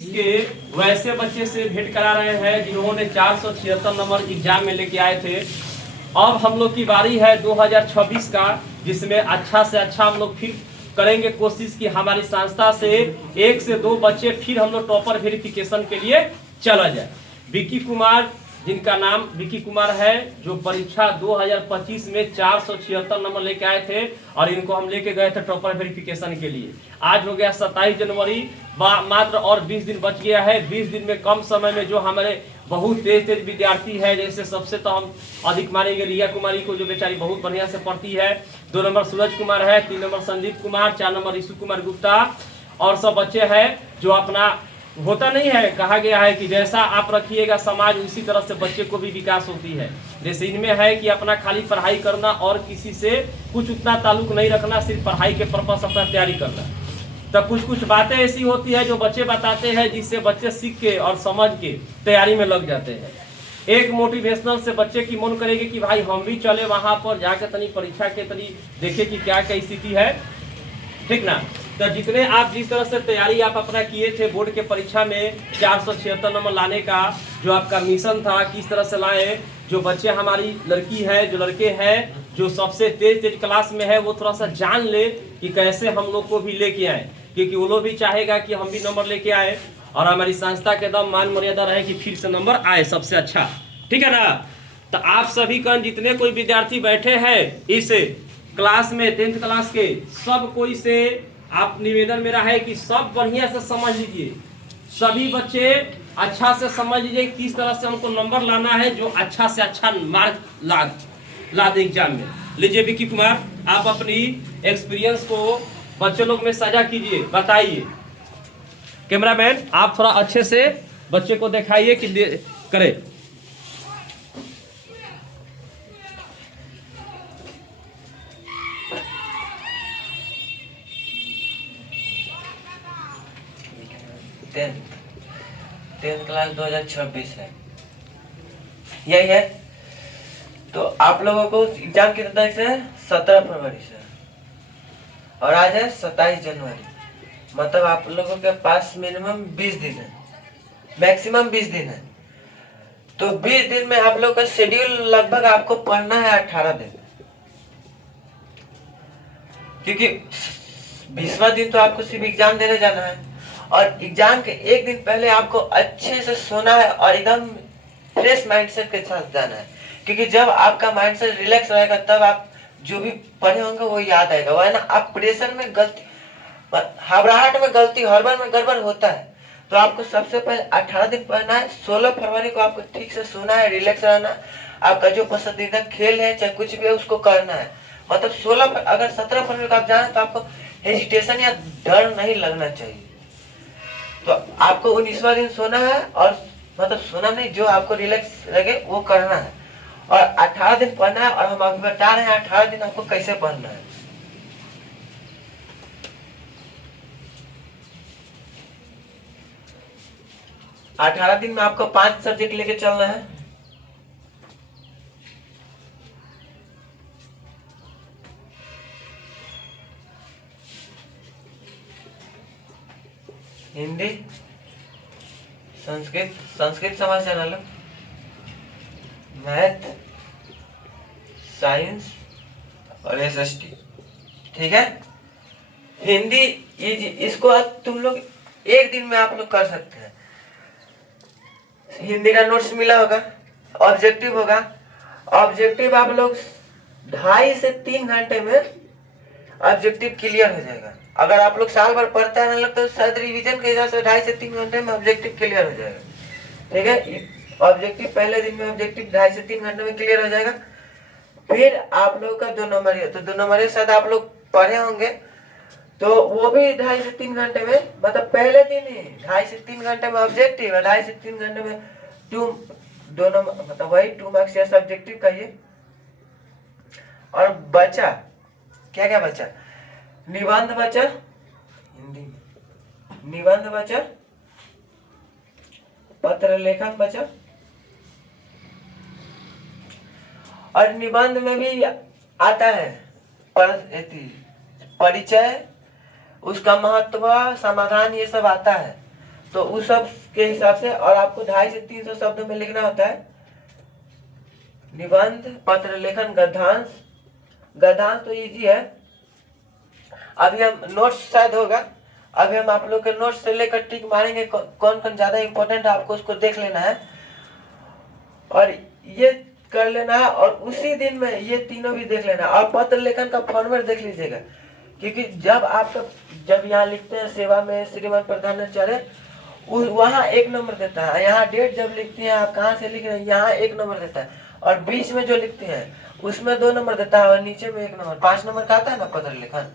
के वैसे बच्चे से भेंट करा रहे हैं जिन्होंने 476 नंबर एग्जाम में लेके आए थे। अब हम लोग की बारी है 2026 का, जिसमें अच्छा से अच्छा हम लोग फिर करेंगे कोशिश कि हमारी संस्था से 1 से 2 बच्चे फिर हम लोग टॉपर वेरिफिकेशन के लिए चला जाए। विकी कुमार, जिनका नाम विकी कुमार है, जो परीक्षा 2025 में 476 नंबर लेके आए थे और इनको हम लेके गए थे टॉपर वेरिफिकेशन के लिए। आज हो गया 27 जनवरी, मात्र और 20 दिन बच गया है। 20 दिन में कम समय में जो हमारे बहुत तेज विद्यार्थी है, जैसे सबसे तो हम अधिक मानेंगे रिया कुमारी को, जो बेचारी बहुत बढ़िया से पढ़ती है। 2 नंबर सूरज कुमार है, 3 नंबर संदीप कुमार, 4 नंबर ईशु कुमार गुप्ता और सब बच्चे हैं जो अपना होता नहीं है, कहा गया है कि जैसा आप रखिएगा समाज उसी तरह से बच्चे को भी विकास होती है। जैसे इनमें है कि अपना खाली पढ़ाई करना और किसी से कुछ उतना ताल्लुक नहीं रखना, सिर्फ पढ़ाई के पर्पस अपना तैयारी करना। तो कुछ बातें ऐसी होती है जो बच्चे बताते हैं, जिससे बच्चे सीख के और समझ के तैयारी में लग जाते हैं। एक मोटिवेशनल से बच्चे की मन करेगी कि भाई हम भी चले वहां पर जाकर तनी परीक्षा के तनी देखे कि क्या क्या स्थिति है, ठीक ना। तो जितने आप जिस तरह से तैयारी आप अपना किए थे बोर्ड के परीक्षा में 476 नंबर लाने का, जो आपका मिशन था किस तरह से लाए, जो बच्चे हमारी लड़की है जो लड़के हैं जो सबसे तेज क्लास में है, वो थोड़ा सा जान ले कि कैसे हम लोग को भी लेके आए, क्योंकि वो लोग भी चाहेगा कि हम भी नंबर लेके आए और हमारी संस्था के दम मान मर्यादा रहे कि फिर से नंबर आए सबसे अच्छा, ठीक है ना। तो आप सभी कन जितने कोई विद्यार्थी बैठे हैं इस क्लास में 10th क्लास के, सब कोई से आप निवेदन मेरा है कि सब बढ़िया से समझ लीजिए, सभी बच्चे अच्छा से समझ लीजिए किस तरह से हमको नंबर लाना है जो अच्छा से अच्छा मार्क ला दे एग्जाम में। लीजिए विकी कुमार, आप अपनी एक्सपीरियंस को बच्चे लोग में साझा कीजिए, बताइए। कैमरामैन आप थोड़ा अच्छे से बच्चे को दिखाइए कि करे। टेंथ क्लास 2026 है, यही है। तो आप लोगों को एग्जाम कितने तारीख से है? 17 फरवरी से, और आज है 27 जनवरी। मतलब आप लोगों के पास मिनिमम 20 दिन है, मैक्सिमम 20 दिन है। तो 20 दिन में आप लोगों का शेड्यूल लगभग आपको पढ़ना है 18 दिन, क्योंकि 20वां दिन तो आपको सिर्फ एग्जाम देने जाना है, और एग्जाम के एक दिन पहले आपको अच्छे से सोना है और एकदम फ्रेश माइंडसेट के साथ जाना है, क्योंकि जब आपका माइंडसेट रिलैक्स रहेगा तब आप जो भी पढ़े होंगे वो याद आएगा। वह ना आप प्रेशर में गलती, घबराहट में गलती, हड़बड़ में गड़बड़ होता है। तो आपको सबसे पहले 18 दिन पढ़ना है। 16 फरवरी को आपको ठीक से सोना है, रिलैक्स रहना है, आपका जो पसंदीदा खेल है चाहे कुछ भी है उसको करना है। मतलब 16 अगर 17 फरवरी को आप जाए तो आपको हेजिटेशन या डर नहीं लगना चाहिए। तो आपको 19वां दिन सोना है, और मतलब सोना नहीं, जो आपको रिलैक्स लगे वो करना है, और 18 दिन पढ़ना है। और हम अभी बता रहे हैं 18 दिन आपको कैसे पढ़ना है। अठारह दिन में आपको 5 सब्जेक्ट लेके चलना है। हिंदी, संस्कृत समझ जाना लो, मैथ, साइंस और एसएसटी, ठीक है। हिंदी इसको तुम लोग एक दिन में आप लोग कर सकते हैं। हिंदी का नोट्स मिला होगा, ऑब्जेक्टिव होगा। ऑब्जेक्टिव आप लोग 2.5 से 3 घंटे में ऑब्जेक्टिव क्लियर हो जाएगा। अगर आप लोग साल भर पढ़ते रहने लगते तो शायद रिवीजन के हिसाब से 2.5 से 3 घंटे में ऑब्जेक्टिव क्लियर हो जाएगा, ठीक है। ऑब्जेक्टिव पहले दिन में ऑब्जेक्टिव 2.5 से 3 घंटे में क्लियर हो जाएगा। फिर आप लोग का 2 नंबर, तो 2 नंबर शायद आप लोग पढ़े होंगे, तो वो भी 2.5 से 3 घंटे में, मतलब पहले दिन ही 2.5 से 3 घंटे में ऑब्जेक्टिव है, 2.5 से 3 घंटे में 2 नंबर, मतलब वही 2 मार्क्स या सब्जेक्टिव कहिए। और बचा क्या क्या बचा? निबंध बचा, हिंदी में निबंध बचा, पत्र लेखन बचा, और निबंध में भी आता है परिचय, उसका महत्व, समाधान, ये सब आता है। तो उस सब के हिसाब से, और आपको 250 से 300 शब्दों में लिखना होता है। निबंध, पत्र लेखन, गद्यांश। गद्यांश तो इजी है, अभी हम नोट्स शायद होगा, अभी हम आप लोग के नोट्स से लेकर टिक मारेंगे कौन कौन ज्यादा इंपॉर्टेंट है, आपको उसको देख लेना है और ये कर लेना है, और उसी दिन में ये तीनों भी देख लेना है। और पत्र लेखन का फॉर्मेट देख लीजिएगा, क्योंकि जब यहाँ लिखते हैं सेवा में श्रीमान प्रधानाचार्य, वहाँ 1 नंबर देता है। यहाँ डेट जब लिखते हैं, आप कहाँ से लिख रहे हैं, यहाँ 1 नंबर देता है, और बीच में जो लिखते हैं उसमें 2 नंबर देता है, और नीचे में 1 नंबर, 5 नंबर का आता है ना पत्र लेखन।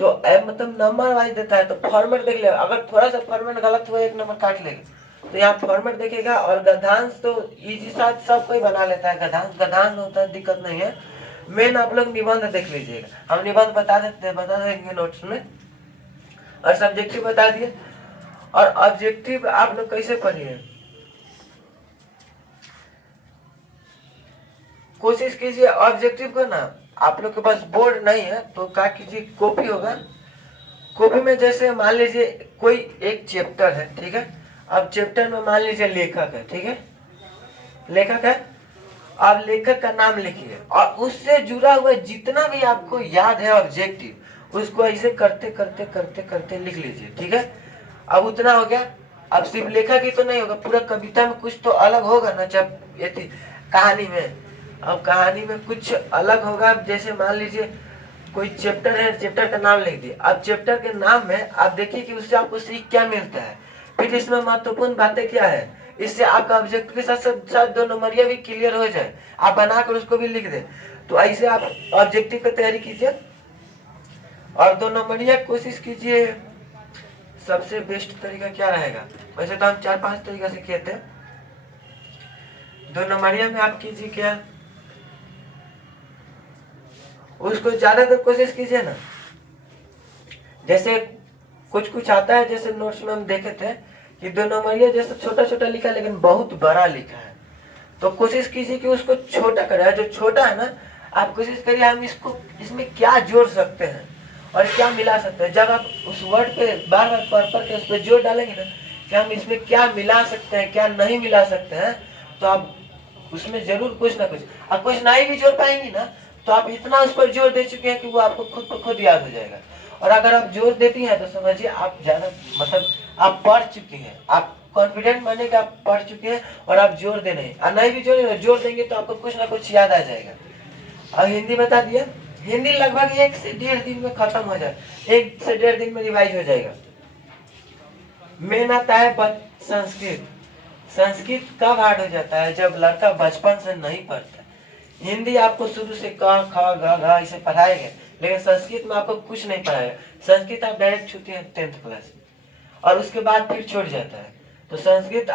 तो मतलब नंबर वाइज देता है। तो फॉर्मेट देख ले, अगर थोड़ा सा फॉर्मेट गलत हुआ 1 नंबर काट लेगा। तो यहाँ फॉर्मेट देखेगा। और गद्यांश तो इजी साथ सब कोई बना लेता है, गद्यांश होता है, दिक्कत नहीं है। मेन आप लोग निबंध देख लीजिएगा, हम निबंध बता देंगे नोट्स में, और सब्जेक्टिव बता दिए। और ऑब्जेक्टिव आप लोग कैसे पढ़िए, कोशिश कीजिए ऑब्जेक्टिव को ना, आप लोग के पास बोर्ड नहीं है तो क्या कीजिए, कॉपी होगा, कॉपी में जैसे मान लीजिए कोई एक चैप्टर है, ठीक है। अब चैप्टर में मान लीजिए लेखक है, ठीक है, लेखक है। अब लेखक का नाम लिखिए, और उससे जुड़ा हुआ जितना भी आपको याद है ऑब्जेक्टिव, उसको ऐसे करते करते करते करते लिख लीजिए, ठीक है। अब उतना हो गया। अब सिर्फ लेखक ही तो नहीं होगा, पूरा कविता में कुछ तो अलग होगा ना, जब ये कहानी में, अब कहानी में कुछ अलग होगा। जैसे मान लीजिए कोई चैप्टर है, चैप्टर का नाम लिख दिए। अब चैप्टर के नाम में आप देखिए कि उससे आपको सीख क्या मिलता है, फिर इसमें महत्वपूर्ण बातें क्या है, इससे आपका ऑब्जेक्टिव के साथ साथ 2 नंबरिया भी क्लियर हो जाए, आप बनाकर उसको भी लिख दें। तो ऐसे आप ऑब्जेक्टिव की तैयारी कीजिए, और 2 नंबरिया कोशिश कीजिए। सबसे बेस्ट तरीका क्या रहेगा, वैसे तो हम 4-5 तरीका से किए थे। 2 नंबरिया में आप कीजिए क्या, उसको ज्यादातर कोशिश कीजिए ना, जैसे कुछ आता है, जैसे नोट्स में हम देखे थे कि 2 नंबरिया जैसे छोटा छोटा लिखा लेकिन बहुत बड़ा लिखा है, तो कोशिश कीजिए कि उसको छोटा करें। जो छोटा है ना, आप कोशिश करिए हम इसमें क्या जोड़ सकते हैं और क्या मिला सकते हैं। जब आप उस वर्ड पे बार बार पढ़ के उस पर जोर डालेंगे ना कि हम इसमें क्या मिला सकते हैं, क्या नहीं मिला सकते हैं, तो आप उसमें जरूर कुछ ना कुछ, आप कुछ नहीं भी जोड़ पाएंगे ना, तो आप इतना उस पर जोर दे चुके हैं कि वो आपको खुद को खुद याद हो जाएगा। और अगर आप जोर देती हैं तो समझिए आप ज्यादा, मतलब आप पढ़ चुके हैं, आप कॉन्फिडेंट बने कि आप पढ़ चुके हैं और आप जोर दे नहीं, और नहीं भी जोर देंगे तो आपको कुछ ना कुछ याद आ जाएगा। और हिंदी बता दिया, हिंदी लगभग 1 से 1.5 दिन में खत्म हो जाए, 1 से 1.5 दिन में रिवाइज हो जाएगा। मेन आता है संस्कृत। संस्कृत कब हार्ड हो जाता है, जब लड़का बचपन से नहीं पढ़ता। हिंदी आपको शुरू से क ख ग घ इसे पढ़ाएंगे, लेकिन संस्कृत में आपको कुछ नहीं पढ़ाएगा। संस्कृत आप डायरेक्ट छूते हैं 10th क्लास, और उसके बाद फिर छोड़ जाता है। तो संस्कृत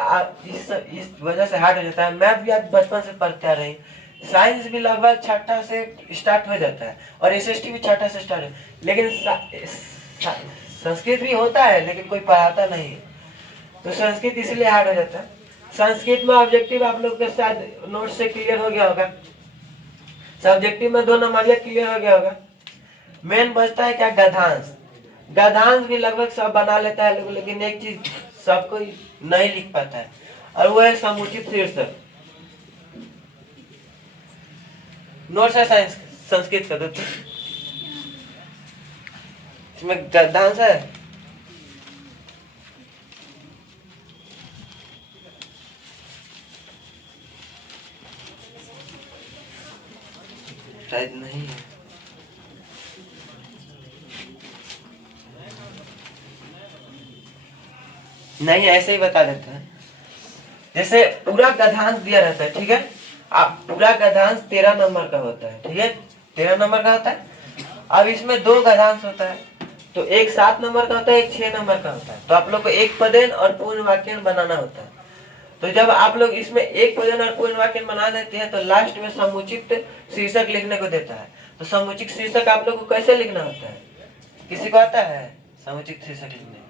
इस वजह से हार्ड हो जाता है। मैथ भी आप बचपन से पढ़ते आ रहे हैं, साइंस भी लगभग 6ठा से स्टार्ट हो जाता है, और एसएसटी भी 6ठा से स्टार्ट है। लेकिन संस्कृत भी होता है लेकिन कोई पढ़ाता नहीं है, तो संस्कृत इसलिए हार्ड हो जाता है। संस्कृत में ऑब्जेक्टिव आप लोग के साथ नोट से क्लियर हो गया होगा, सब्जेक्टिव में 2 नंबरिया क्लियर हो गया होगा। मेन बचता है क्या, गद्यांश। गद्यांश भी लगभग सब बना लेता है, लेकिन एक चीज सब कोई नहीं लिख पाता है, और वो है समुचित शीर्षक। नोट्स है साइंस संस्कृत का, इसमें गद्यांश है। शायद नहीं है, नहीं ऐसे ही बता देते हैं। जैसे पूरा गद्यांश दिया रहता है, ठीक है, आप पूरा गद्यांश 13 नंबर का होता है, ठीक है, 13 नंबर का होता है। अब इसमें 2 गद्यांश होता है, तो एक 7 नंबर का होता है, एक 6 नंबर का होता है। तो आप लोग को एक पदेन और पूर्ण वाक्य बनाना होता है। तो जब आप लोग इसमें एक पदेन और पूर्ण वाक्य बना देते हैं, तो लास्ट में समुचित शीर्षक लिखने को देता है। तो समुचित शीर्षक आप लोग को कैसे लिखना होता है, किसी को आता है समुचित शीर्षक लिखने?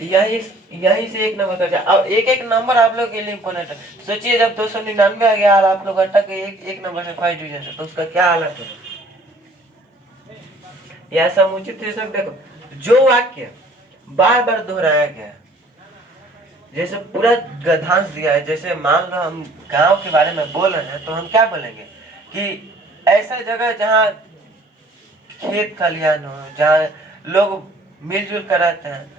यही से 1 नंबर का। अब एक नंबर आप लोग के लिए इम्पोर्टेंट है। सोचिए जब 299 आ गया और आप लोग अटक एक नंबर से 5 डिवीजन से, तो उसका क्या हालत है। या समुचित शीर्षक देखो, जो वाक्य बार बार दोहराया गया, जैसे पूरा गद्यांश दिया है, जैसे मान लो हम गांव के बारे में बोल रहे हैं तो हम क्या बोलेंगे कि ऐसा जगह जहाँ खेत खलिहान हो, जहाँ लोग मिलजुल कर रहते हैं,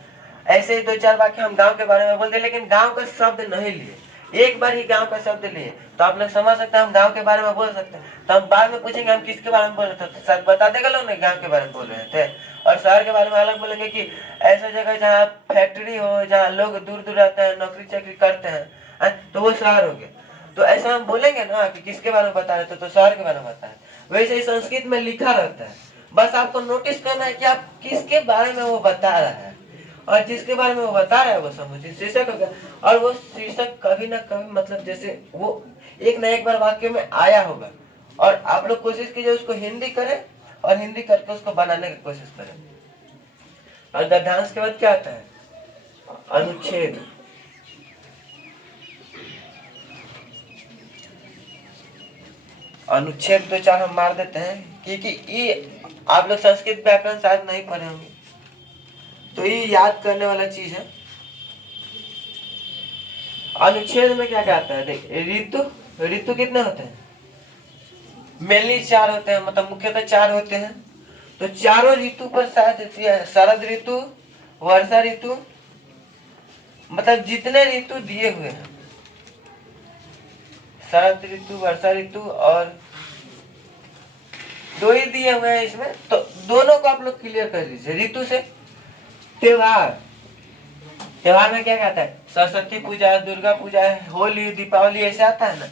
ऐसे ही 2-4 वाक्य हम गांव के बारे में बोलते हैं, लेकिन गांव का शब्द नहीं लिए, एक बार ही गांव का शब्द लिए तो आप लोग समझ सकते हैं हम गांव के बारे में बोल सकते हैं। तो हम बाद में पूछेंगे हम किसके बारे में बोल रहे थे, तो शायद बता देगा लोग नहीं गांव के बारे में बोल रहे थे। और शहर के बारे में अलग बोलेंगे कि ऐसा जगह जहाँ फैक्ट्री हो, जहाँ लोग दूर दूर रहते हैं, नौकरी चाकरी करते हैं, तो वो शहर हो गया। तो ऐसा हम बोलेंगे ना कि किसके बारे में बता रहे थे, तो शहर के बारे में बता रहे। वैसे ही संस्कृत में लिखा रहता है, बस आपको नोटिस करना है कि आप किसके बारे में वो बता रहा है, और जिसके बारे में वो बता रहा है वो समुचित शीर्षक हो गया। और वो शीर्षक कभी ना कभी मतलब जैसे वो एक ना एक बार वाक्य में आया होगा, और आप लोग कोशिश कीजिए उसको हिंदी करें और हिंदी करके उसको बनाने की कोशिश करें। और गद्यांश के बाद क्या आता है, अनुच्छेद। अनुच्छेद 2-4 हम मार देते हैं, क्योंकि ये आप लोग संस्कृत व्याकरण शायद नहीं पढ़े होंगे, तो ये याद करने वाला चीज है। अनुच्छेद में क्या कहता है, देख ऋतु, ऋतु कितने होते हैं, मेनली 4 होते हैं, मतलब मुख्यतः 4 होते हैं। तो चारों ऋतु पर शायद शरद ऋतु, वर्षा ऋतु, मतलब जितने ऋतु दिए हुए हैं, शरद ऋतु, वर्षा ऋतु, और 2 ही दिए हुए हैं इसमें, तो दोनों को आप लोग क्लियर कर लीजिए। ऋतु से त्योहार, त्योहार में क्या कहता है, सरस्वती पूजा है, दुर्गा पूजा है, होली, दीपावली, ऐसे आता है ना।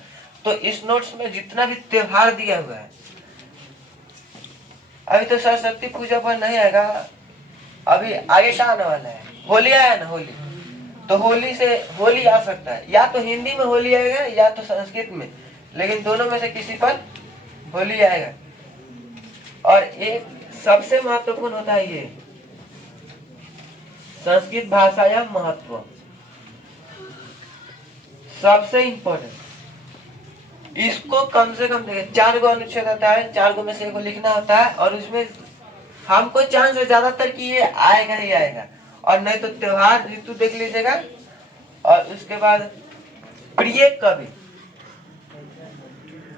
तो इस नोट्स में जितना भी त्योहार दिया हुआ है, अभी तो सरस्वती पूजा पर नहीं आएगा, अभी आगे क्या आने वाला है, होली आया ना, होली, तो होली से होली आ सकता है, या तो हिंदी में होली आएगा या तो संस्कृत में, लेकिन दोनों में से किसी पर होली आएगा। और एक सबसे महत्वपूर्ण होता है ये संस्कृत भाषा या महत्व, सबसे इंपॉर्टेंट। इसको कम से कम देखिए, 4 गो अनुच्छेद होता है, 4 गो में से 1 गो लिखना होता है, और उसमें हमको चांस है ज्यादातर कि ये आएगा ही आएगा, और नहीं तो त्योहार, ऋतु देख लीजिएगा। और उसके बाद प्रिय कवि,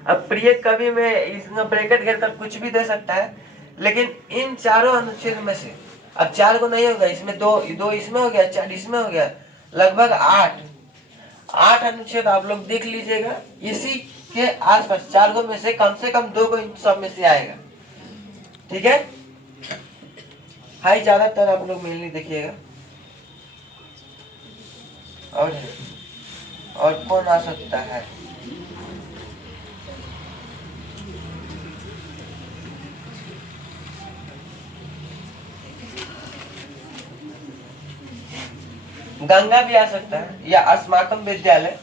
अब प्रिय कवि में इसमें ब्रैकेट घेरकर कुछ भी दे सकता है, लेकिन इन चारों अनुच्छेद में से अब 4 को नहीं होगा, इसमें 2 इसमें हो गया, 4 इसमें हो गया, लगभग 8 अनुच्छेद आप लोग देख लीजिएगा। इसी के आसपास 4 गो में से कम 2 को इन सब में से आएगा, ठीक है। हाई ज्यादातर आप लोग मेनली देखिएगा। और कौन आ सकता है, गंगा भी आ सकता है, या अस्माकम विद्यालय।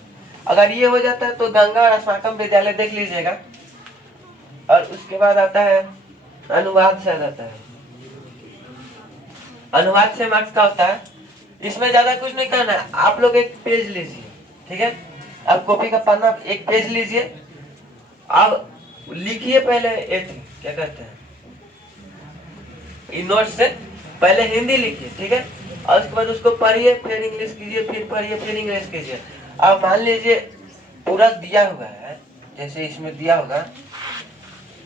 अगर ये हो जाता है तो गंगा और अस्माकम विद्यालय देख लीजिएगा। और उसके बाद आता है अनुवाद से आता है। अनुवाद से मार्क्स का होता है, इसमें ज्यादा कुछ नहीं करना है, आप लोग एक पेज लीजिए, ठीक है। आप कॉपी का पन्ना एक पेज लीजिए, अब लिखिए पहले एक क्या कहते हैं, इन नोट से पहले हिंदी लिखिए, ठीक है। और उसके बाद उसको पढ़िए, फिर इंग्लिश कीजिए, फिर पढ़िए, फिर इंग्लिश कीजिए। अब मान लीजिए पूरा दिया हुआ है, जैसे इसमें दिया होगा,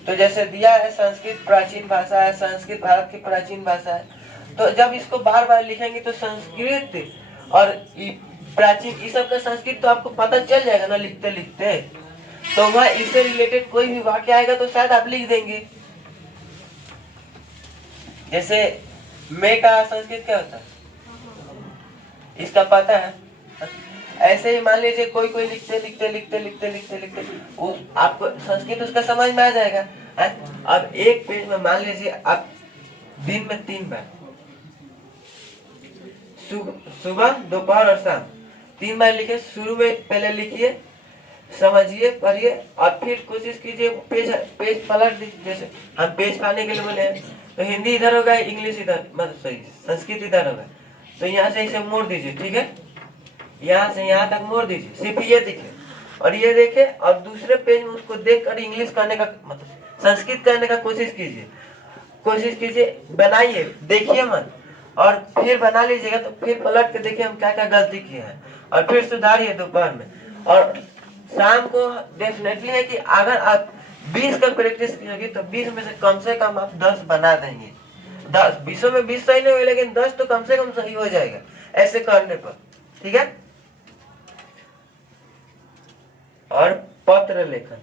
तो जैसे दिया है संस्कृत प्राचीन भाषा है, संस्कृत भारत की प्राचीन भाषा है, तो जब इसको बार बार लिखेंगे तो संस्कृत और प्राचीन इस सब का संस्कृत तो आपको पता चल जाएगा ना लिखते लिखते। तो वह इससे रिलेटेड कोई भी वाक्य आएगा तो शायद आप लिख देंगे। जैसे मैं का संस्कृत क्या होता है, इसका पता है। ऐसे ही मान लीजिए कोई लिखते लिखते वो आपको संस्कृत उसका समझ में आ जाएगा। अब एक पेज में मान लीजिए आप दिन में 3 बार, सुबह, दोपहर और शाम 3 बार लिखे। शुरू में पहले लिखिए, समझिए, पढ़िए, और फिर कोशिश कीजिए पेज पलट दीजिए। जैसे हम पेज पाने के लिए बोले तो हिंदी इधर होगा, इंग्लिश इधर, मतलब सॉरी संस्कृत इधर होगा, तो यहाँ से इसे मोड़ दीजिए, ठीक है। यहाँ से यहाँ तक मोड़ दीजिए, सिर्फ ये दिखे और ये देखे, और दूसरे पेज में उसको देख कर इंग्लिश करने का मतलब संस्कृत करने का कोशिश कीजिए। कोशिश कीजिए, बनाइए, देखिए मत, और फिर बना लीजिएगा तो फिर पलट के देखिए हम क्या क्या गलती किए हैं और फिर सुधारिए दोपहर में। और शाम को डेफिनेटली है कि अगर आप 20 का प्रैक्टिस कीजिएगी तो 20 में से कम आप 10 बना देंगे। 10 20 में 20 सही नहीं हुए लेकिन 10 तो कम से कम सही हो जाएगा ऐसे करने पर, ठीक है। और पत्र लेखन,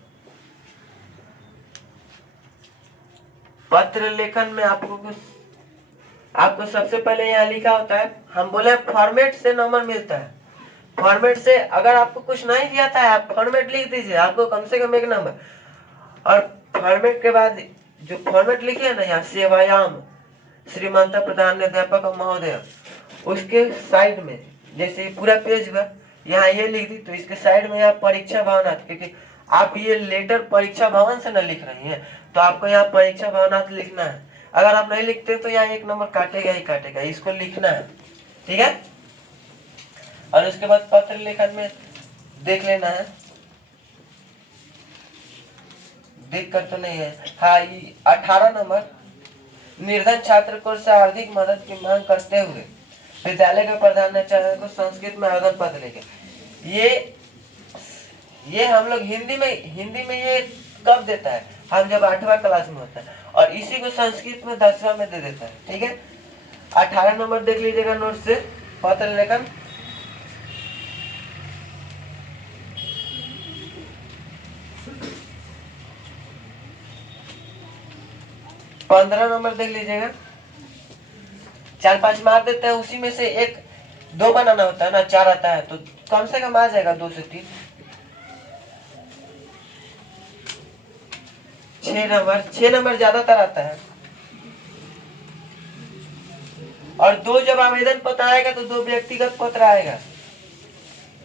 पत्र लेखन में आपको सबसे पहले यहाँ लिखा होता है, हम बोले फॉर्मेट से नंबर मिलता है। फॉर्मेट से अगर आपको कुछ नहीं भी आता है आप फॉर्मेट लिख दीजिए, आपको कम से कम 1 नंबर। और फॉर्मेट के बाद जो फॉर्मेट लिखे है ना यहाँ, सेवायाम श्रीमंत प्रधानाध्यापक महोदय, उसके साइड में जैसे पूरा पेज का यहाँ ये लिख दी तो इसके साइड में यहाँ परीक्षा भवनार्थ, क्योंकि आप ये लेटर परीक्षा भवन से न लिख रही हैं तो आपको यहाँ परीक्षा भवनार्थ लिखना है। अगर आप नहीं लिखते तो यहाँ 1 नंबर काटेगा ही काटेगा, इसको लिखना है, ठीक है। और उसके बाद पत्र लेखन में देख लेना है, दिक्कत तो नहीं है। हाँ, ये 18 नंबर, निर्धन छात्र को से आर्थिक मदद की मांग करते हुए विद्यालय के प्रधानाचार्य को संस्कृत में आवेदन पत्र लिखे। ये हम लोग हिंदी में ये कब देता है, हम जब 8वां क्लास में होता है, और इसी को संस्कृत में 10वां में दे देता है, ठीक है। 18 नंबर देख लीजिएगा नोट से, पत्र लेखन। पंद्रह नंबर देख लीजिएगा, 4-5 मार देते हैं, उसी में से 1-2 बनाना होता है ना, 4 आता है तो कम से कम आ जाएगा 2 से 3। 6 नंबर ज्यादातर आता है। और 2 जब आवेदन पत्र आएगा तो 2 व्यक्तिगत पत्र आएगा।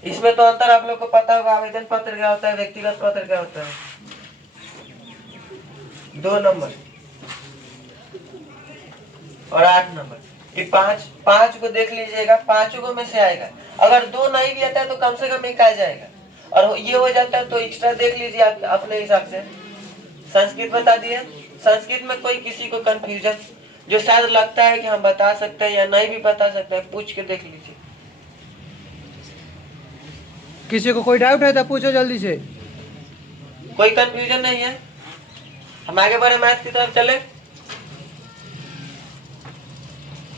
इसमें तो अंतर आप लोग को पता होगा, आवेदन पत्र क्या होता है, व्यक्तिगत पत्र क्या होता है। 2 नंबर और 8 नंबर, ये 5 को देख लीजिएगा, 5 को में से आएगा। अगर 2 नहीं भी आता है तो कम से कम 1 आ जाएगा, और ये हो जाता है तो एक्स्ट्रा देख लीजिए आप अपने हिसाब से। संस्कृत बता दिए, संस्कृत में कोई किसी को कंफ्यूजन जो शायद लगता है कि हम बता सकते हैं या नहीं भी बता सकते हैं, पूछ के देख लीजिए। किसी को कोई डाउट है तो पूछो जल्दी से, कोई कंफ्यूजन नहीं है। हम आगे बढ़े, मैथ की तरफ चले,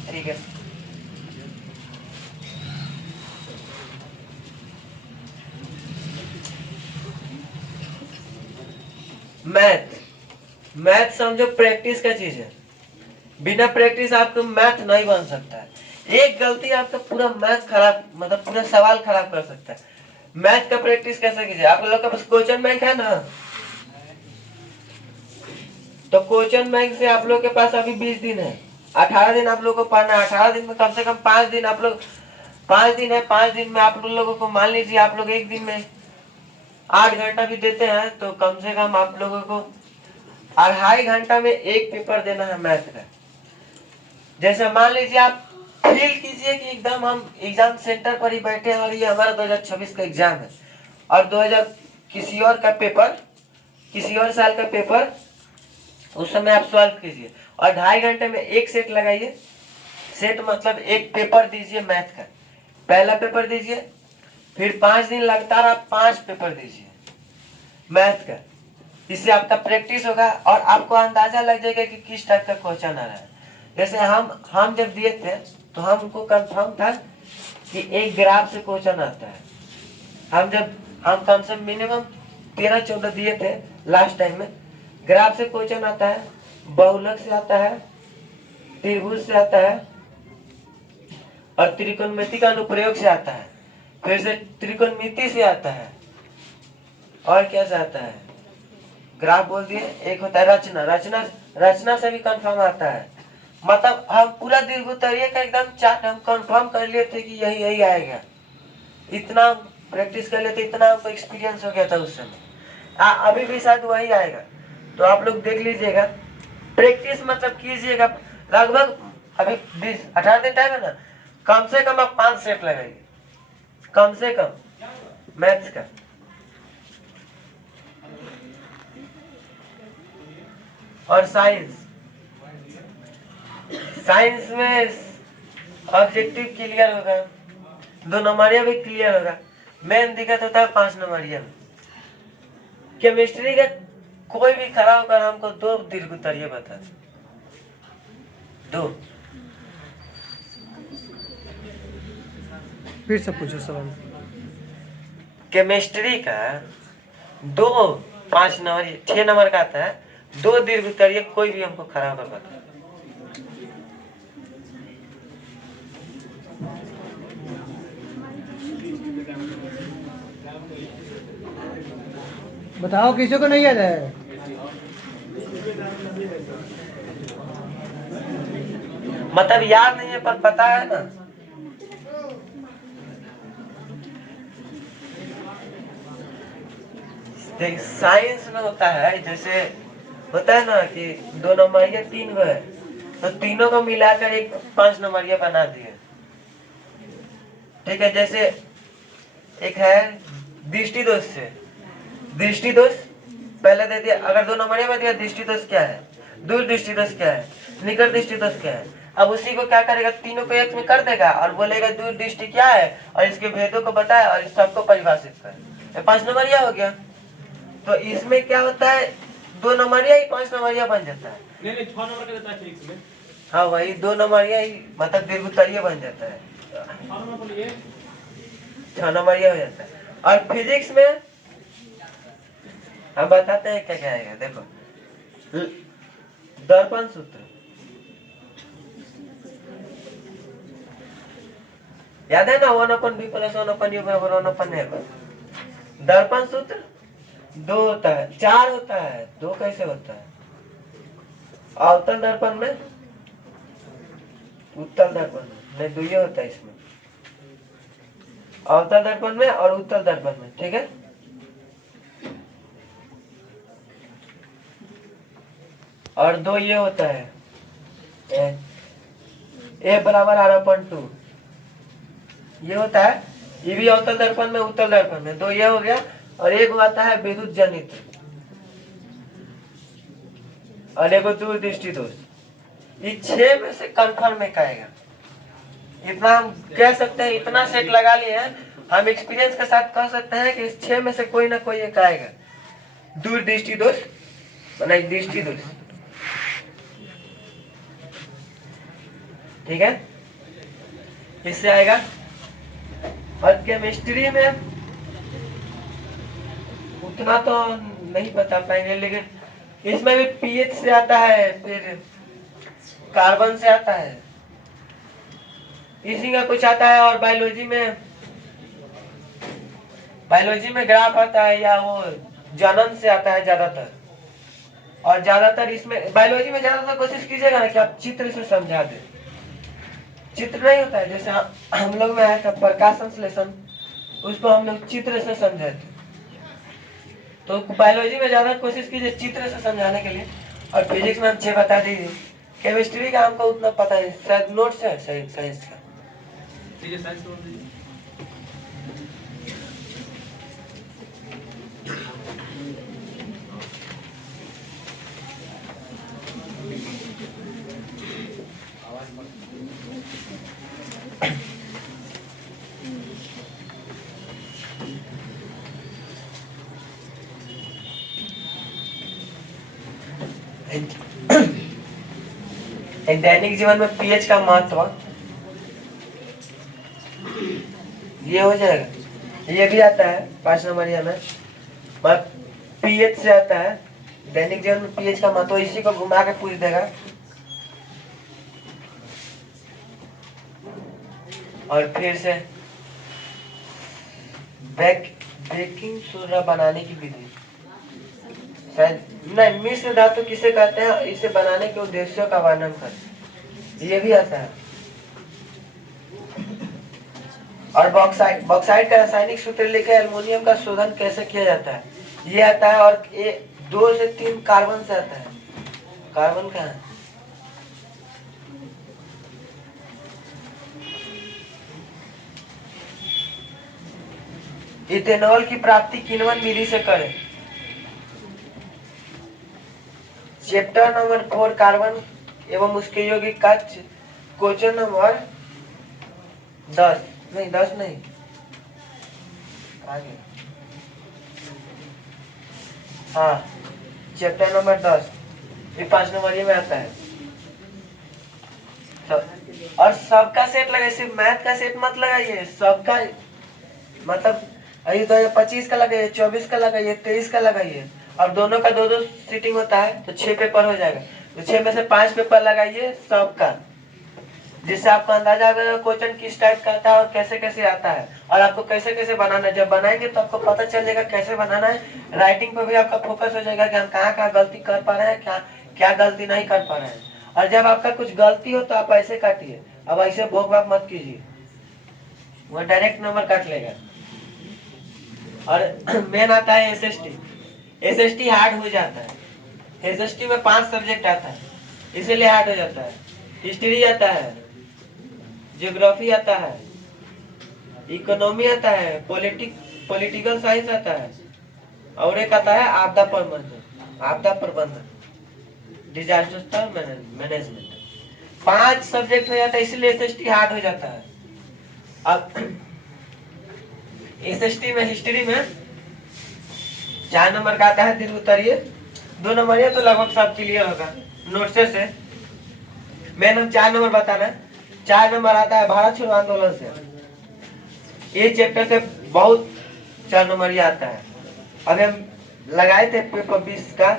ठीक है। मैथ समझो प्रैक्टिस का चीज है, बिना प्रैक्टिस आपको मैथ नहीं बन सकता है। एक गलती आपका पूरा मैथ खराब, मतलब पूरा सवाल खराब कर सकता है। मैथ का प्रैक्टिस कैसे कीजिए, आप लोग के पास क्वेश्चन बैंक है ना, तो क्वेश्चन बैंक से आप लोग के पास अभी 20 दिन है, 18 दिन आप लोग को पढ़ना है। 18 दिन में कम से कम 5 दिन आप लोग, 5 दिन है, 5 दिन में आप लोगों को मान लीजिए आप लोग एक दिन में 8 घंटा भी देते हैं तो कम से कम आप लोगों को 2.5 घंटा में एक पेपर देना है मैथ का। जैसे मान लीजिए आप फील कीजिए कि एकदम हम एग्जाम सेंटर पर ही बैठे हैं और ये हमारा 2026 का एग्जाम है, और 2000 किसी और का पेपर, किसी और साल का पेपर, उस समय आप सॉल्व कीजिए और 2.5 घंटे में एक सेट लगाइए। सेट मतलब एक पेपर दीजिए मैथ का, पहला पेपर दीजिए, फिर 5 दिन लगातार आप 5 पेपर दीजिए मैथ का। इससे आपका प्रैक्टिस होगा और आपको अंदाजा लग जाएगा कि किस टाइप का क्वेश्चन आ रहा है। जैसे हम जब दिए थे तो हमको कंफर्म था कि एक ग्राफ से क्वेश्चन आता है। हम कम से मिनिमम 13-14 दिए थे लास्ट टाइम में। ग्राफ से क्वेश्चन आता है, बहुलक से आता है, त्रिभुज से आता है, और त्रिकोणमिति का अनुप्रयोग से आता है, फिर से त्रिकोणमिति से आता है, और क्या से आता है, ग्राफ बोल दिए। एक होता है रचना से भी कंफर्म आता है। मतलब हम पूरा दीर्घोत्तरीय का एकदम चार्ट हम कंफर्म कर लिए थे कि यही आएगा। इतना प्रैक्टिस कर लेते, इतना हमको एक्सपीरियंस हो गया था उस समय। अभी भी शायद वही आएगा, तो आप लोग देख लीजिएगा। प्रैक्टिस मतलब कीजिएगा, लगभग अभी 18 दिन टाइम है ना, कम से कम आप 5 सेट लगाइए कम से कम मैथ्स का। और साइंस में ऑब्जेक्टिव क्लियर होगा, 2 नंबरिया भी क्लियर होगा। मेन दिक्कत होता है 5 नंबरिया में। केमिस्ट्री का कोई भी खड़ा होकर हमको 2 दीर्घ उत्तरीय बता, 2। फिर से पूछो सवाल। केमिस्ट्री का 2 5 नंबर 6 नंबर का आता है, 2 दीर्घ उत्तरीय कोई भी हमको खड़ा होकर बता। बताओ, किसी को नहीं याद है? मतलब याद नहीं है पर पता है ना। देख साइंस में होता है, जैसे होता है ना कि 2 नंबरिया 3 गो है, तो तीनों को मिलाकर एक 5 नंबरिया बना दिए। ठीक है, जैसे एक है दृष्टि दोष से, दृष्टि दोष पहले दे दिया। अगर 2 नंबरिया में दिया दृष्टि दोष क्या है, दूर दृष्टि दोष क्या है, निकट दृष्टि दोष क्या है। अब उसी को क्या करेगा, तीनों को एक में कर देगा और बोलेगा दूर दृष्टि क्या है और इसके भेदों को बताए और इस सबको परिभाषित कर। 5 नंबरिया हो गया। तो इसमें क्या होता है, 2 नंबरिया ही 5 नंबरिया बन जाता है। नहीं 6 नंबर का देता है फिजिक्स में। हाँ वही 2 नंबरिया ही मतलब दीर्घ उत्तरीय बन जाता है, 6 नंबर बोलिए। 6 नंबरिया हो जाता है। और फिजिक्स में हम बताते हैं क्या क्या आएगा। देखो दर्पण सूत्र याद है ना, 1/b + 1/u = 1/a। दर्पण सूत्र 2 होता है, 4 होता है, 2 कैसे होता है। अवतल दर्पण में, उत्तल दर्पण में नहीं, 2 होता है इसमें, अवतल दर्पण में और उत्तल दर्पण में। ठीक है, और 2 ये होता है a = r/2 ये होता है। ये भी अवतल दर्पण में उत्तल दर्पण में 2 ये हो गया। और एक आता है विद्युत जनित और एक दूर दृष्टि दोष। ये 6 में से कंफर्म में कहेगा। इतना हम कह सकते हैं, इतना सेट लगा लिए हैं हम, एक्सपीरियंस के साथ कह सकते हैं कि इस 6 में से कोई ना कोई एक आएगा। दूर दृष्टि दोष नहीं, दृष्टि दोष। ठीक है, इससे आएगा। और केमिस्ट्री में उतना तो नहीं बता पाएंगे, लेकिन इसमें भी पीएच से आता है, फिर कार्बन से आता है, इसी का कुछ आता है। और बायोलॉजी में ग्राफ आता है, या वो जनन से आता है ज्यादातर। और ज्यादातर इसमें बायोलॉजी में ज्यादातर कोशिश कीजिएगा ना कि आप चित्र से समझा दे। चित्र नहीं होता है, जैसे हम लोग में आया था प्रकाश संश्लेषण, उसको हम लोग चित्र से समझाए थे। तो बायोलॉजी में ज्यादा कोशिश कीजिए चित्र से समझाने के लिए। और फिजिक्स में हम 6 बता दीजिए। केमिस्ट्री का हमको उतना पता है, शायद नोट्स है साइंस का। ठीक है, साइंस बोल दीजिए। एक दैनिक जीवन में पीएच का महत्व ये हो जाएगा। ये भी आता है 5 नंबरिया में, पीएच से आता है। दैनिक जीवन में पीएच का महत्व इसी को घुमा के पूछ देगा। और फिर से बेकिंग सोडा बनाने की विधि, शायद नहीं, मिश्र धातु किसे कहते हैं, इसे बनाने के उद्देश्यों का वर्णन कर, ये भी आता है। और बॉक्साइट का रासायनिक सूत्र लिखे, एल्युमिनियम का शोधन कैसे किया जाता है, ये आता है। और 2 से 3 कार्बन से आता है। कार्बन का है इथेनॉल की प्राप्ति किण्वन विधि से करें। चैप्टर नंबर 4 कार्बन एवं उसके यौगिक का क्वेश्चन नंबर 10 नहीं आगे, हाँ चैप्टर नंबर 10 ये 5 नंबर ये में आता है। तो और सबका सेट लगाइए, सिर्फ मैथ का सेट मत लगाइए, सबका मतलब अभी 2025 का लगाइए, 24 का लगाइए, 23 का लगाइए, और दोनों का 2-2 सीटिंग होता है तो 6 पेपर हो जाएगा। तो 6 में से 5 पेपर लगाइए सबका, जिससे आपको अंदाजा आ जाएगा क्वेश्चन किस टाइप का आता है और कैसे कैसे आता है, और आपको कैसे कैसे बनाना है। जब बनाएंगे तो आपको पता चल जाएगा कैसे बनाना है। राइटिंग पर भी आपका फोकस हो जाएगा कि हम कहाँ गलती कर पा रहे हैं, क्या गलती नहीं कर पा रहे हैं। और जब आपका कुछ गलती हो तो आप ऐसे काटिए, अब ऐसे भोग भाग मत कीजिए, वह डायरेक्ट नंबर काट लेगा। और मेन आता है एसएसटी हार्ड हो जाता है। एसएसटी में 5 सब्जेक्ट आता है, इसीलिए हार्ड हो जाता है। हिस्ट्री आता है, ज्योग्राफी आता है, इकोनॉमी आता है, पॉलिटिकल साइंस आता है, और एक आता है आपदा प्रबंधन, डिजास्टर मैनेजमेंट। 5 सब्जेक्ट हो जाता है, इसलिए एसएसटी हार्ड हो जाता है। अब एसएसटी में हिस्ट्री में 4 नंबर का आता है दीर्घ उत्तरीय, 2 नंबर ये तो लगभग सब क्लियर होगा नोट से। मैंने हम 4 नंबर बताना है। 4 नंबर आता है भारत छोड़ो आंदोलन से। ये चैप्टर से बहुत 4 नंबर ये आता है। अभी हम लगाए थे पेपर 20 का,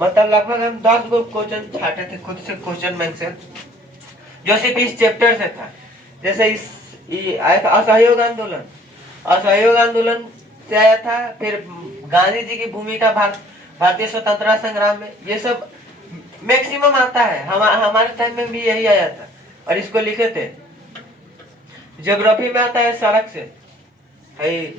मतलब लगभग हम 10 गो क्वेश्चन छाटे थे खुद से क्वेश्चन बैंक से, जो सिर्फ इस चैप्टर से था। जैसे इस आया था असहयोग आंदोलन से आया था, फिर गांधी जी की भूमिका भारतीय स्वतंत्रता संग्राम में, ये सब मैक्सिमम आता है। हमारे टाइम में भी यही आया था और इसको लिखे थे। ज्योग्राफी में आता है सड़क से,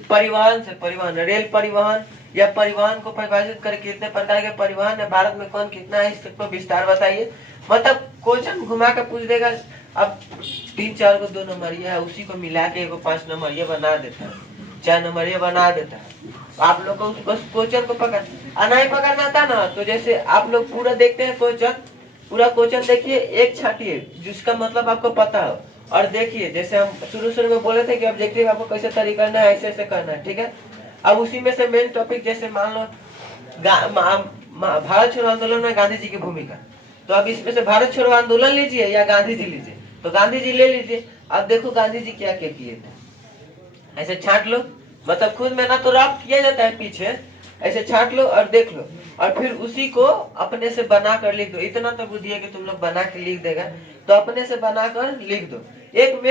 परिवहन, रेल परिवहन या परिवहन को परिभाषित करके कितने प्रकार के परिवहन है भारत में, कौन कितना है, इस सबको विस्तार बताइए। मतलब क्वेश्चन घुमा कर पूछ देगा। अब 3-4 को 2 नंबर ये है, उसी को मिला के 5 नंबर ये बना देता है, 4 नंबर ये बना देता है। आप लोग को उस क्वेश्चन को नहीं पकड़ना था ना, तो जैसे आप लोग पूरा देखते हैं क्वेश्चन, पूरा क्वेश्चन देखिए, एक छाटिए जिसका मतलब आपको पता हो, और देखिए जैसे हम शुरू में बोले थे कि ऑब्जेक्टिव आपको कैसे तरीके करना है, ऐसे करना है, ठीक है। अब उसी में से मेन टॉपिक, जैसे मान लो भारत छोड़ो आंदोलन में गांधी जी की भूमिका, तो अब इसमें से भारत छोड़ो आंदोलन लीजिए या गांधी जी लीजिए, तो गांधी जी ले लीजिए। अब देखो गांधी जी क्या क्या किए थे, ऐसे छांट लो, मतलब खुद में ना तो रफ किया जाता है पीछे, ऐसे छांट लो और देख लो, और फिर उसी को अपने से बना कर लिख दो। इतना तो बुद्धि है कि तुम लोग बना के लिख देगा, तो अपने से बना कर लिख दो। एक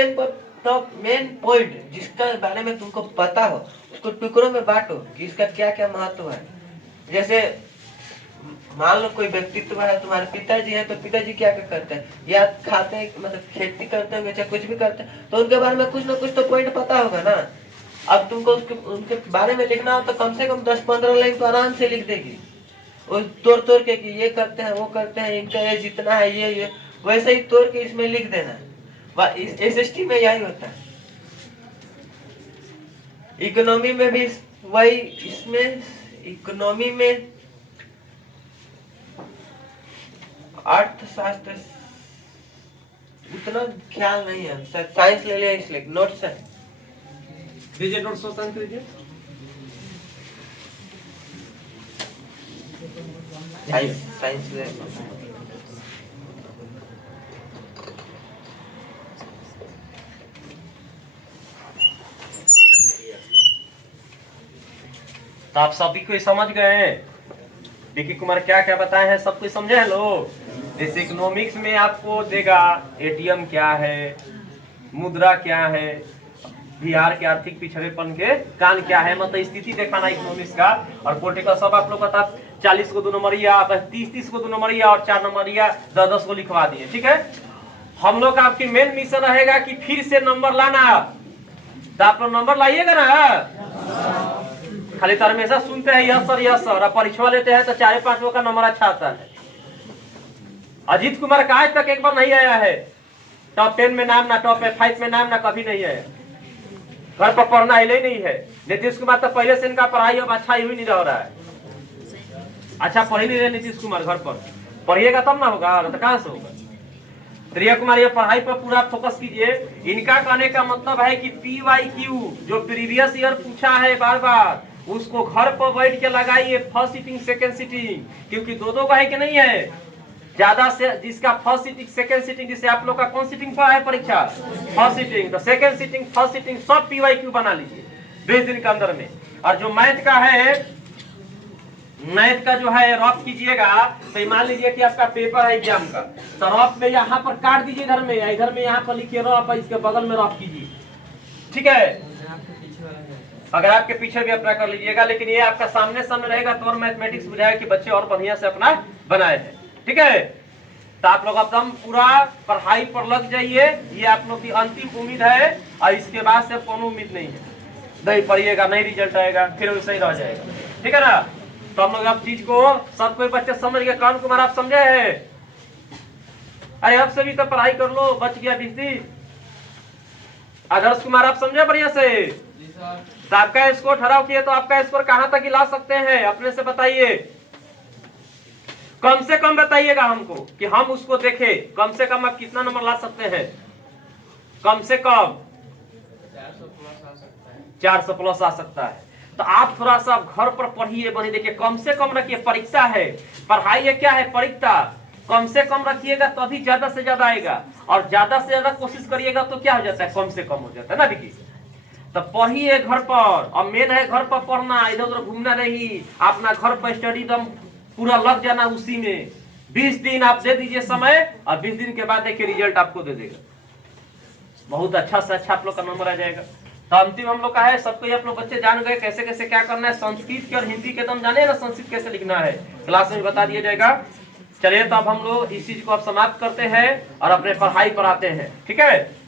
मेन पॉइंट जिसका बारे में तुमको पता हो, उसको टुकड़ों में बांटो कि इसका क्या क्या महत्व है। जैसे मान लो कोई व्यक्तित्व है, तुम्हारे पिताजी है, तो पिताजी क्या क्या करते हैं, या खाते हैं, मतलब खेती करते हैं, चाहे कुछ भी करते हैं, तो उनके बारे में कुछ ना कुछ तो पॉइंट पता होगा ना। अब तुमको उनके बारे में लिखना हो तो कम से कम 10-15 लाइन तो आराम से लिख देगी, तोड़ के कि ये करते हैं, वो करते हैं, इनका ये जितना है ये वैसे ही तोड़ के इसमें लिख देना। एसएसटी में यही होता है। इकोनॉमी में भी वही, इसमें इकोनॉमी में अर्थशास्त्र उतना ख्याल नहीं है, साइंस ले लिया इसलिए नोट्स है, दीजिए नोट्स साइंस दीजिए। साइंस ले तो आप सभी को समझ गए हैं विकी कुमार क्या क्या बताए हैं, सब कुछ समझे हैं लोग। जैसे इकोनॉमिक्स में आपको देगा एटीएम क्या है, मुद्रा क्या है, बिहार के आर्थिक पिछड़ेपन के कारण क्या है, मतलब स्थिति दिखाना इकोनॉमिक्स का। और पॉलिटिकल सब आप लोग का 40 को 2 नंबरिया, 30 को 2 नंबरिया और 4 नंबरिया 10 को लिखवा दिए, ठीक है। हम लोग का आपकी मेन मिशन रहेगा कि फिर से नंबर लाना, तो आप लोग नंबर लाइएगा ना। खाली तो हमेशा सुनते हैं यस सर, और परीक्षा लेते हैं तो 4-5 का नंबर अच्छा आता है। अजीत कुमार का आज तक एक बार नहीं आया है टॉप 10 में नाम, ना टॉप 5 में नाम, ना कभी नहीं है। घर पर पढ़ना ही नहीं है। नीतीश कुमार तो पहले से इनका पढ़ाई अब अच्छा ही नहीं रह रहा है, अच्छा पढ़ ही नहीं रहे नीतीश कुमार घर पर। पढ़िएगा तब ना होगा, तो कहाँ से होगा। प्रिया कुमार ये पढ़ाई पर पूरा फोकस कीजिए। इनका कहने का मतलब है कि PYQ जो प्रीवियस ईयर पूछा है बार बार, उसको घर पर बैठ के लगाइए, फर्स्ट सीटिंग सेकंड सीटिंग, क्योंकि दो का है कि नहीं है, ज्यादा से जिसका फर्स्ट सीटिंग सेकंड सीटिंग, जिसे आप लोग का कौन सीटिंग पर है परीक्षा, फर्स्ट सीटिंग, तो सेकंड सीटिंग फर्स्ट सीटिंग सब PYQ बना लीजिए 20 दिन के अंदर में। और जो मैथ का है, मैथ का जो है रफ कीजिएगा, तो मान लीजिए कि आपका पेपर है एग्जाम का, तो रफ में यहाँ पर काट दीजिए, इधर में यहाँ पर लिखिए रफ, इसके बगल में रफ कीजिए, ठीक है। अगर आपके पीछे भी अपना कर लीजिएगा, लेकिन ये आपका सामने सामने रहेगा तो और मैथमेटिक्स बुझाएगा कि बच्चे और बढ़िया से अपना बनाए हैं, ठीक है। तो आप लोग एकदम पूरा पढ़ाई पर लग जाइए, ये आप लोग की अंतिम उम्मीद है, और इसके बाद से कोनो उम्मीद नहीं है। नहीं पढ़िएगा, नहीं रिजल्ट आएगा, फिर वैसे ही रह जाएगा, ठीक है ना। तो हम लोग आप चीज को सब कोई बच्चे समझ गए। कौन कुमार आप समझे हैं? अरे अब से भी तो पढ़ाई कर लो, बच गया 20 दिन। आदर्श कुमार आप समझे बढ़िया से? तो आपका स्कोर ठहराव किए, तो आपका स्कोर कहां तक ला सकते हैं अपने से बताइए, कम से कम बताइएगा हमको कि हम उसको देखें। कम से कम आप कितना नंबर ला सकते हैं? कम से कम 400 प्लस आ सकता है। तो आप थोड़ा सा घर पर पढ़िए, बनी देखिए, कम से कम रखिए, परीक्षा है, पढ़ाई है क्या है, परीक्षा, कम से कम रखिएगा तभी ज्यादा से ज्यादा आएगा, और ज्यादा से ज्यादा कोशिश करिएगा तो क्या हो जाता है, कम से कम हो जाता है ना विकी। तो पढ़िए घर पर, और मेन है घर पर पढ़ना, इधर उधर घूमना नहीं, अपना घर पर स्टडी एकदम पूरा लग जाना उसी में। 20 दिन आप दे दीजिए समय, और 20 दिन के बाद देखिए रिजल्ट आपको दे देगा, बहुत अच्छा से अच्छा आप लोग का नंबर आ जाएगा। तो अंतिम हम लोग का है, सबको ये आप लोग बच्चे जान गए कैसे कैसे क्या करना है। संस्कृत के और हिंदी के तो हम जाने ना, संस्कृत कैसे लिखना है क्लास में बता दिया जाएगा। चलिए तो अब हम लोग इस चीज को अब समाप्त करते हैं और अपने पढ़ाई पर आते हैं, ठीक है।